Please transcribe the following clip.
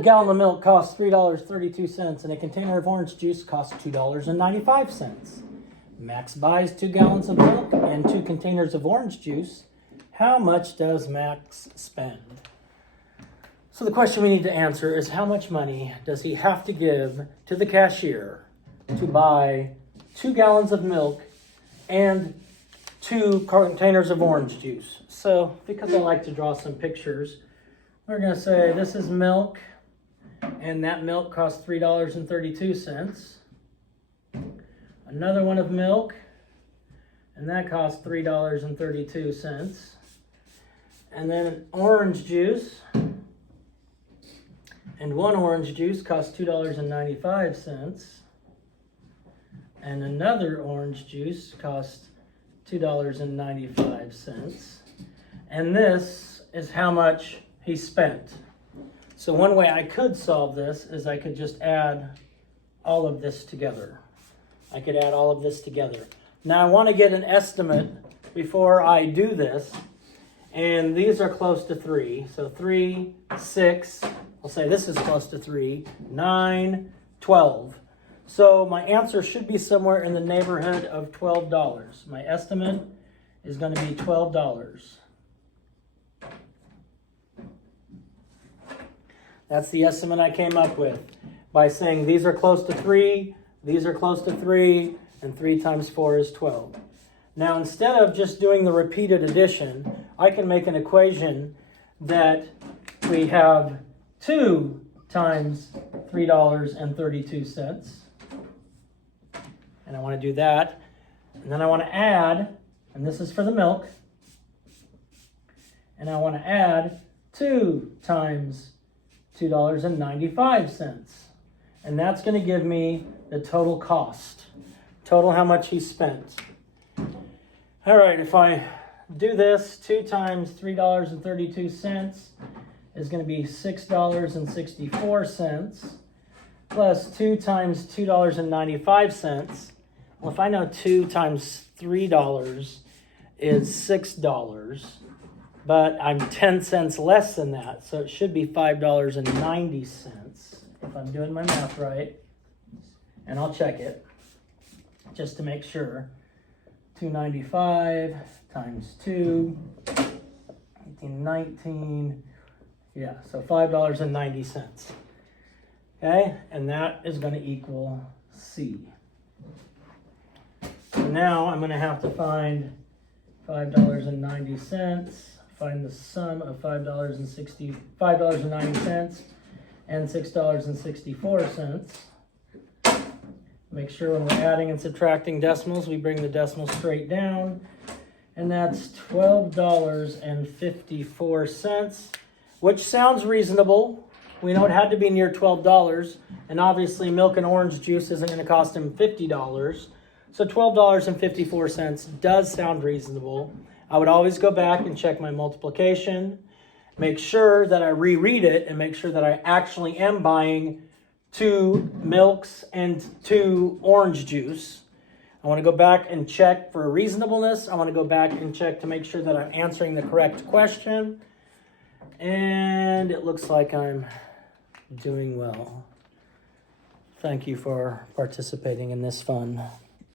A gallon of milk costs $3.32, and a container of orange juice costs $2.95. Max buys 2 gallons of milk and 2 containers of orange juice. How much does Max spend? So the question we need to answer is, how much money does he have to give to the cashier to buy 2 gallons of milk and 2 containers of orange juice? So because I like to draw some pictures, we're going to say this is milk, and that milk costs $3.32. Another one of milk, and that costs $3.32. And then an orange juice, and one orange juice costs $2.95. And another orange juice costs $2.95. And this is how much he spent. So one way I could solve this is I could just add all of this together. I could add all of this together. Now I want to get an estimate before I do this. And these are close to 3. So 3, 6, I'll say this is close to 3, 9, 12. So my answer should be somewhere in the neighborhood of $12. My estimate is going to be $12. That's the estimate I came up with by saying these are close to 3, these are close to 3, and 3 times 4 is 12. Now, instead of just doing the repeated addition, I can make an equation that we have 2 times $3.32. And I want to do that. And then I want to add, and this is for the milk, and I want to add 2 times $2.95. And that's going to give me the total cost. Total how much he spent. All right, if I do this, 2 times $3.32 is going to be $6.64, plus 2 times $2.95. Well, if I know 2 times $3 is $6, but I'm 10 cents less than that, so it should be $5.90, if I'm doing my math right. And I'll check it, just to make sure. $2.95 times 2, 18.19, yeah, so $5.90. Okay, and that is going to equal C. So now I'm going to have to find $5.90, find the sum of $5.90 and $6.64. Make sure when we're adding and subtracting decimals, we bring the decimal straight down. And that's $12.54, which sounds reasonable. We know it had to be near $12, and obviously milk and orange juice isn't going to cost him $50. So $12.54 does sound reasonable. I would always go back and check my multiplication, make sure that I reread it, and make sure that I actually am buying 2 milks and 2 orange juice. I want to go back and check for reasonableness. I want to go back and check to make sure that I'm answering the correct question. And it looks like I'm doing well. Thank you for participating in this fun